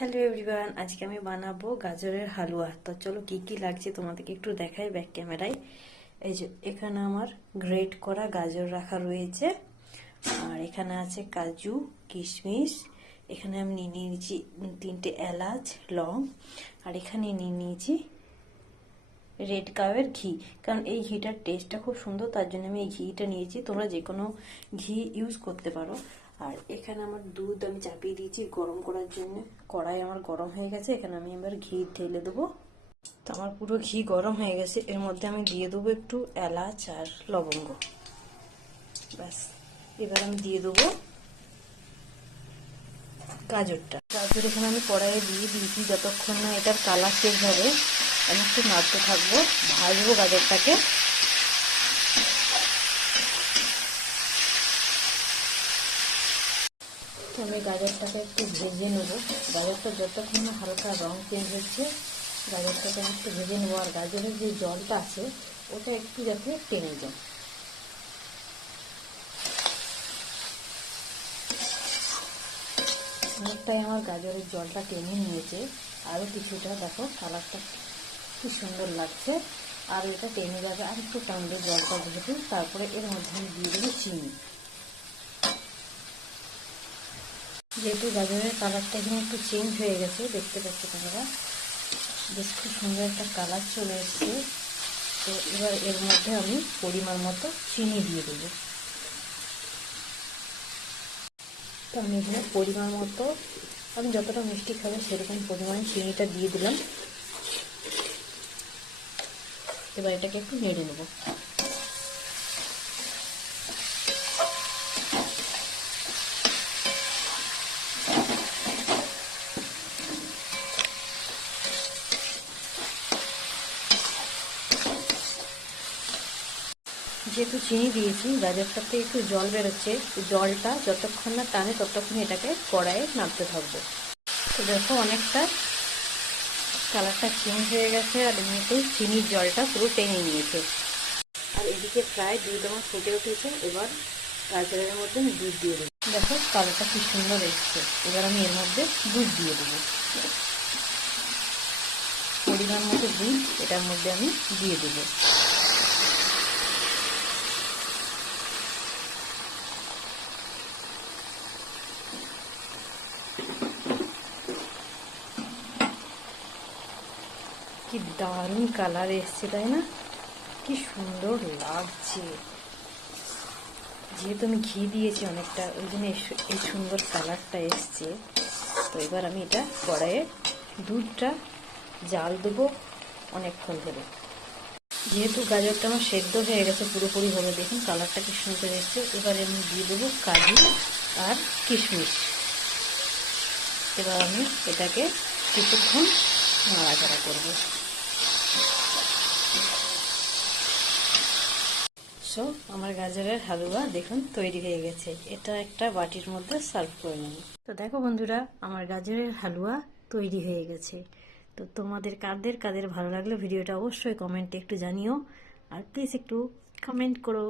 Hello everyone, আজকে আমি বানাবো গাজরের হালুয়া। তো চলো কি কি লাগছে তোমাদেরকে একটু দেখাই ব্যাক ক্যামেরায়। এই যে, এখানে আমার গ্রেট করা গাজর রাখা রয়েছে। আর এখানে আছে কাজু, কিশমিশ, এখানে আমি নিয়ে নিয়েছি তিনটে এলাচ, লং, আর এখানে নিয়ে নিয়েছি রেড কাওয়ের ঘি। কারণ এই ঘিটার টেস্টটা খুব সুন্দর, তার জন্য আমি এই ঘিটা নিয়েছি। তোমরা যে কোনো ঘি ইউজ করতে পারো। আর এখানে আমার দুধ আমি চাপিয়ে দিয়েছি গরম করার জন্য। কড়াই আমার গরম হয়ে গেছে, এখানে আমি এবার ঘি ঢেলে দেবো। তো আমার পুরো ঘি গরম হয়ে গেছে, এর মধ্যে আমি দিয়ে দেবো একটু এলাচ আর লবঙ্গ। ব্যাস, এবার আমি দিয়ে দেবো গাজরটা। গাজর এখানে আমি কড়াইয়ে দিয়ে দিয়েছি যতক্ষণ না এটার কালার চেঞ্জ হবে, আমি একটু নাড়তে থাকব, ভাজবো গাজরটাকে। আমি গাজরটাকে একটু ভেজে নেব। গাজরটা যতক্ষণ হালকা রং চেঞ্জ হচ্ছে, গাজরটাকে একটু ভেজে নেব। আর গাজরের যে জলটা আছে, ওটা একটু যাতে টেনে যায়। অনেকটাই আমার গাজরের জলটা টেনে নিয়েছে। আরও কিছুটা দেখো, কালারটা খুব সুন্দর লাগছে। আর এটা টেনে যাবে, আর একটু টানবে জলটা যেহেতু তারপরে এর মধ্যে আমি দিয়ে দেবো চিনি। যেহেতু গাজরের কালারটা এখানে একটু চেঞ্জ হয়ে গেছে, দেখতে পাচ্ছি তোমরা। বেশ খুব সুন্দর একটা কালার চলে এসছে। তো এবার এর মধ্যে আমি পরিমাণ মতো চিনি দিয়ে দেবো। তো আমি এখানে পরিমাণ মতো, আমি যতটা মিষ্টি খাব সেরকম পরিমাণে চিনিটা দিয়ে দিলাম। এবার এটাকে একটু নেড়ে নেব। যেহেতু চিনি দিয়েছি গাজরটাতে একটু জল বেরোচ্ছে জলটা যতক্ষণ না টানে ততক্ষণ এটাকে কড়াইয়ে নাড়তে থাকব। তো দেখো অনেকটা কালারটা চেঞ্জ হয়ে গেছে আর এমনিতেই চিনির জলটা পুরো টেনে নিয়েছে। আর এদিকে প্রায় দুধ আমার ফুটে উঠেছে, এবার গাজরের মধ্যে আমি দুধ দিয়ে দেবো। দেখো কালারটা কি সুন্দর এসছে, এবার আমি এর মধ্যে দুধ দিয়ে দেবো। পরিমাণ মতো দুধ এটার মধ্যে আমি দিয়ে দেবো। কি দারুণ কালার এসছে, তাই না? কি সুন্দর লাগছে। যেহেতু আমি ঘি দিয়েছি অনেকটা, ওই জন্য এই সুন্দর কালারটা এসছে। তো এবার আমি এটা কড়াইয়ে দুধটা জাল দেবো অনেকক্ষণ ধরে। যেহেতু গাজরটা আমার সেদ্ধ হয়ে গেছে, পুরোপুরি হবে দেখুন কালারটা কি সুন্দর এসছে। এবার আমি দিয়ে দেবো কাজু আর কিশমিশ। এবার আমি এটাকে কিছুক্ষণ নাড়াচাড়া করব। সো আমার গাজরের হালুয়া দেখুন তৈরি হয়ে গেছে। এটা একটা বাটির মধ্যে সার্ভ করে নেব। তো দেখো বন্ধুরা, আমার গাজরের হালুয়া তৈরি হয়ে গেছে। তো তোমাদের কাদের কাদের ভালো লাগল ভিডিওটা অবশ্যই কমেন্টে একটু জানিও। আর প্লিজ একটু কমেন্ট করো।